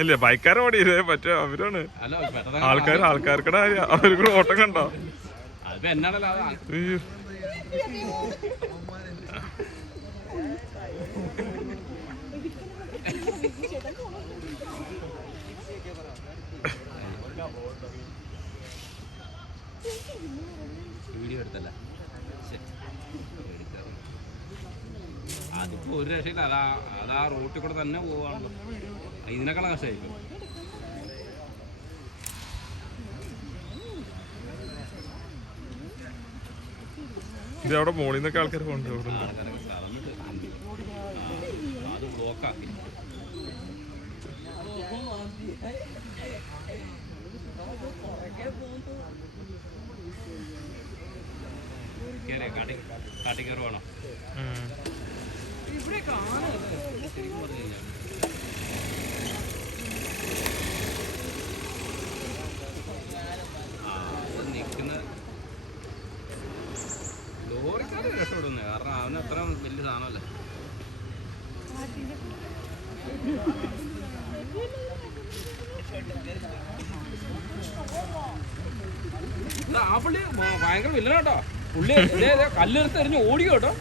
ഇല്ല ബൈക്കാരെ ഓടിയേ പറ്റേ അവരാണ് ആൾക്കാർക്കടെ അവർക്ക് ഓട്ടം കണ്ടോ വീഡിയോ എടുത്തല്ല അതിപ്പോ ഒരു രക്ഷയില്ല. അതാ റൂട്ടിൽ കൂടെ തന്നെ പോവാണല്ലോ. ഇതിനേക്കാളും കഷ്ടമായിരിക്കും. ഇത് അവിടെ മോളിൽ നിന്നൊക്കെ ആൾക്കാർ പോകുന്നുണ്ട്. അത് ബ്ലോക്കാക്കി. കാട്ടി കയറി വേണം. ഇവിടെ ശരിക്കും പറഞ്ഞു കഴിഞ്ഞാൽ നിൽക്കുന്ന ലോറിക്കാർ രക്ഷപ്പെടുന്നത്. കാരണം അവന് അത്ര വലിയ സാധനമല്ല. ആ പുള്ളി ഭയങ്കര വില്ലനാട്ടോ. പുള്ളി കല്ലെടുത്ത് എറിഞ്ഞ് ഓടിയോ കേട്ടോ.